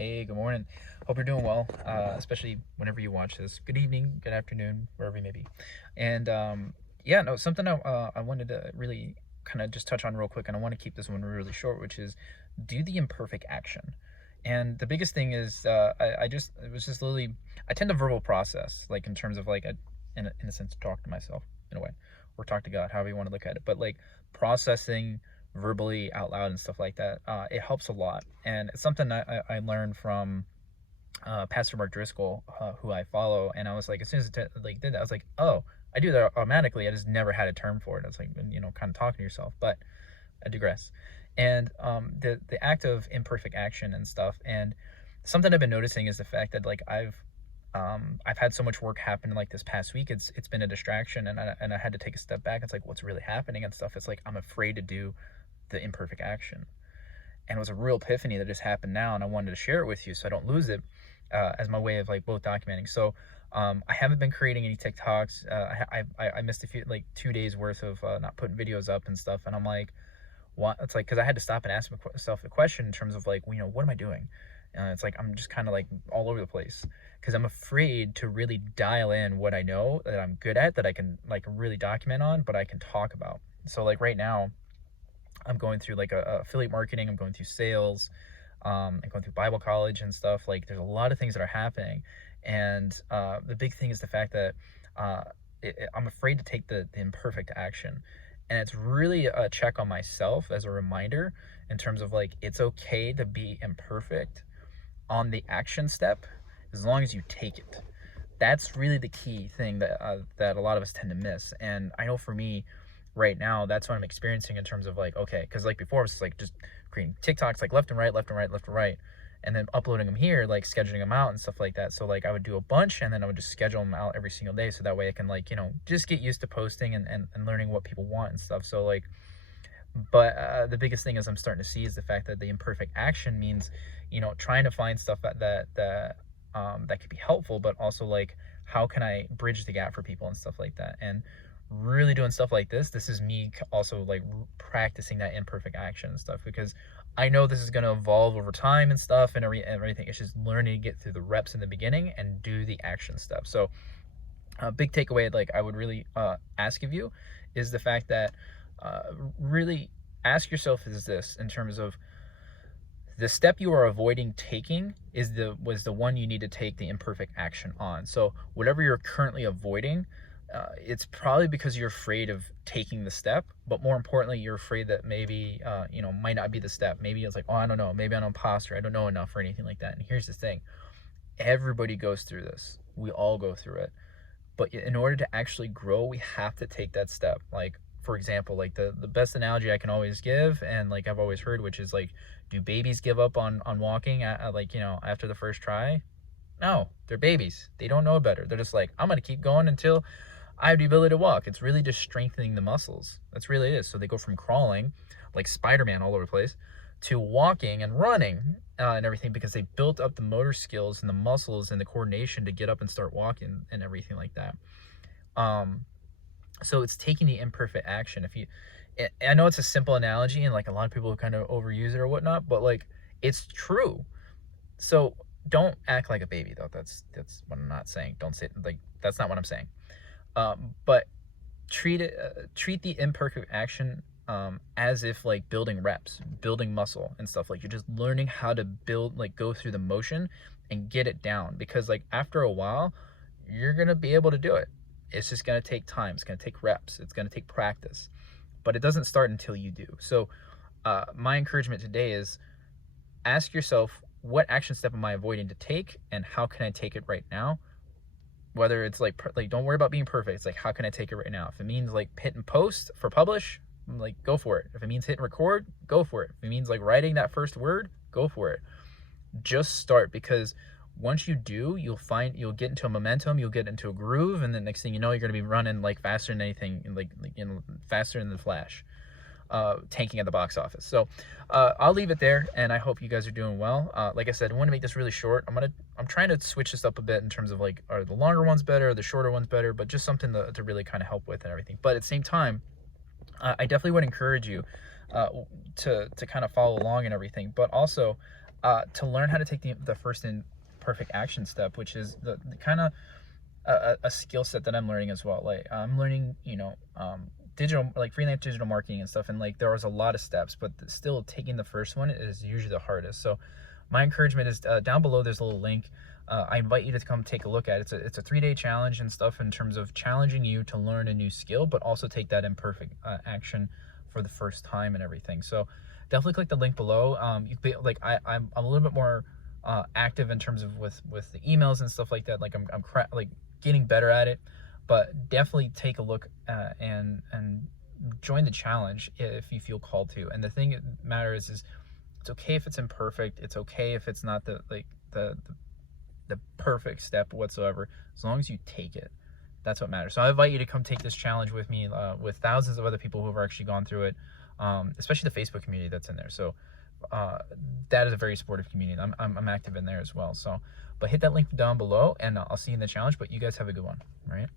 Hey, good morning. Hope you're doing well, especially whenever you watch this. Good evening, good afternoon, wherever you may be. And yeah, no, something I wanted to really kind of just touch on real quick, and I want to keep this one really short, which is do the imperfect action. And the biggest thing is, it was just literally, I tend to verbal process, like in terms of like, in a sense, talk to myself in a way, or talk to God, however you want to look at it. But like processing verbally out loud and stuff like that, it helps a lot. And it's something I learned from Pastor Mark Driscoll, who I follow. And I was like, as soon as it like did that, I was like, oh, I do that automatically. I just never had a term for it. It's like, kind of talking to yourself. But I digress. And the act of imperfect action and stuff. And something I've been noticing is the fact that like I've had so much work happen like this past week. It's been a distraction, and I had to take a step back. It's like what's really happening and stuff. It's like I'm afraid to do the imperfect action, and it was a real epiphany that just happened now, and I wanted to share it with you so I don't lose it, as my way of like both documenting. So I haven't been creating any TikToks. I missed a few, like 2 days worth of not putting videos up and stuff, and I'm like, what? It's like because I had to stop and ask myself a question in terms of like, what am I doing? It's like I'm just kind of like all over the place because I'm afraid to really dial in what I know that I'm good at, that I can like really document on, but I can talk about. So like right now I'm going through like a affiliate marketing, I'm going through sales, I'm going through Bible college and stuff. Like there's a lot of things that are happening. And the big thing is the fact that uh, I'm afraid to take the imperfect action. And it's really a check on myself as a reminder in terms of like, it's okay to be imperfect on the action step as long as you take it. That's really the key thing that a lot of us tend to miss. And I know for me right now, that's what I'm experiencing in terms of like, okay, because like before I was like just creating TikToks like left and right, left and right, left and right, and then uploading them here, like scheduling them out and stuff like that. So like I would do a bunch and then I would just schedule them out every single day, so that way I can like just get used to posting and learning what people want and stuff. So like, but the biggest thing is I'm starting to see is the fact that the imperfect action means trying to find stuff that could be helpful, but also like how can I bridge the gap for people and stuff like that. And really doing stuff like this is me also like practicing that imperfect action and stuff, because I know this is going to evolve over time and stuff, and everything. It's just learning to get through the reps in the beginning and do the action stuff. So a big takeaway like I would really ask of you is the fact that uh, really ask yourself is this, in terms of the step you are avoiding taking was the one you need to take the imperfect action on. So whatever you're currently avoiding, it's probably because you're afraid of taking the step, but more importantly, you're afraid that maybe might not be the step. Maybe it's like, oh, I don't know, maybe I'm an imposter, I don't know enough or anything like that. And here's the thing: everybody goes through this. We all go through it. But in order to actually grow, we have to take that step. Like, for example, like the best analogy I can always give, and like I've always heard, which is like, do babies give up on walking like after the first try? No, they're babies. They don't know better. They're just like, I'm gonna keep going until I have the ability to walk. It's really just strengthening the muscles. That's really it is. So they go from crawling like Spider-Man all over the place to walking and running and everything, because they built up the motor skills and the muscles and the coordination to get up and start walking and everything like that. um so it's taking the imperfect action. If you I know it's a simple analogy and like a lot of people kind of overuse it or whatnot, but like it's true. So don't act like a baby though. That's what I'm not saying. Don't say like, that's not what I'm saying. But treat the imperfect action as if like building reps, building muscle and stuff. Like you're just learning how to build, like go through the motion and get it down, because like after a while you're gonna be able to do it. It's just gonna take time. It's gonna take reps. It's gonna take practice, but it doesn't start until you do. So my encouragement today is ask yourself, what action step am I avoiding to take, and how can I take it right now? Whether it's like don't worry about being perfect. It's like, how can I take it right now? If it means like hit and post for publish, like go for it. If it means hit and record, go for it. If it means like writing that first word, go for it. Just start, because once you do, you'll get into a momentum, you'll get into a groove, and the next thing you know, you're going to be running like faster than anything, like faster than the Flash, tanking at the box office. So I'll leave it there, and I hope you guys are doing well. Like I said, I want to make this really short. I'm trying to switch this up a bit in terms of like, are the longer ones better, are the shorter ones better, but just something to really kind of help with and everything. But at the same time, I definitely would encourage you to kind of follow along and everything, but also to learn how to take the first and perfect action step, which is the kind of a skill set that I'm learning as well. Like I'm learning, digital, like freelance digital marketing and stuff, and like there was a lot of steps, but still taking the first one is usually the hardest. So my encouragement is, down below there's a little link. I invite you to come take a look at it. It's a 3-day challenge and stuff, in terms of challenging you to learn a new skill, but also take that imperfect action for the first time and everything. So definitely click the link below. You be, like I'm a little bit more active in terms of with the emails and stuff like that. Like I'm like getting better at it, but definitely take a look, and join the challenge if you feel called to. And the thing that matters is, it's okay if it's imperfect. It's okay if it's not the perfect step whatsoever, as long as you take it. That's what matters. So I invite you to come take this challenge with me, with thousands of other people who have actually gone through it, especially the Facebook community that's in there. So that is a very supportive community. I'm active in there as well. So, but hit that link down below, and I'll see you in the challenge. But you guys have a good one, all right?